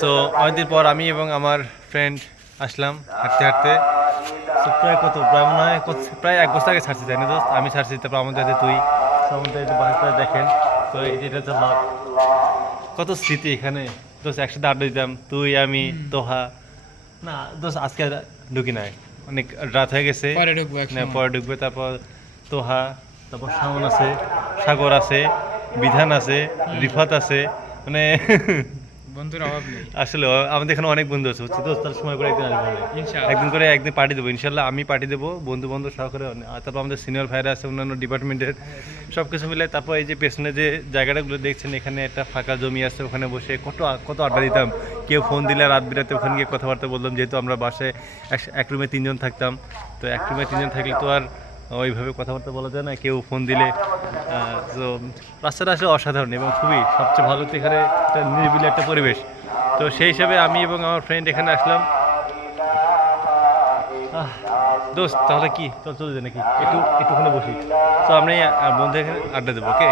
So অনেকদিন পর আমি এবং আমার ফ্রেন্ড আসলাম হাঁটতে হাঁটতে। তো প্রায় মনে হয় প্রায় 1 বছর আগে ছাড়ছি, তাই না দোস্ত? আমি ছাড়ছি, তারপর আমাদের হাতে তুই। তো আমাদের হাতে বাসাটা দেখেন। তো এটা তো কত স্মৃতি এখানে দোস্ত, একসাথে আড্ডা দিতাম তুই আমি তোহা। না দোস্ত, আজকে আর ঢুকি নাই, অনেক রাত হয়ে গেছে। পরে ঢুকবো এক না, সময়। পরে ঢুকবে। তারপর তোহা, তারপর শাওন আছে, সাগর আছে, বিধান আছে, রিফাত আছে, মানে বন্ধুর অভাব নেই। আসলে আমাদের এখানে অনেক বন্ধু আছে, বুঝছি তো। তার সময় করে একদিন আসবো, ইনশাআল্লাহ। একদিন পার্টি দেবো ইনশাল্লাহ। আমি পার্টি দেবো, বন্ধু বান্ধব সহকারে। আর তারপর আমাদের সিনিয়র ভাইরা আছে অন্যান্য ডিপার্টমেন্টের, সব কিছু মিলে। তারপর এই যে পেছনে যে জায়গাটাগুলো দেখছেন, এখানে একটা ফাঁকা জমি আছে, ওখানে বসে কত কত আড্ডা দিতাম। কেউ ফোন দিলে রাত বিরাতে ওখানে গিয়ে কথাবার্তা বললাম, যেহেতু আমরা বাসায় এক রুমে 3 জন থাকতাম। তো এক রুমে 3 জন থাকলে তো আর ওইভাবে কথাবার্তা বলা যায় না, কেউ ফোন দিলে। তো রাস্তাটা আসলে অসাধারণ এবং খুবই সবচেয়ে ভালো তো এখানে একটা নিরিবিলি একটা পরিবেশ। তো সেই হিসাবে আমি এবং আমার ফ্রেন্ড এখানে আসলাম। দোস্ত তাহলে কি চল চলে যায় নাকি, একটুখানে বসি। তো আমরা বন্ধু এখানে আড্ডা দেবো, ওকে।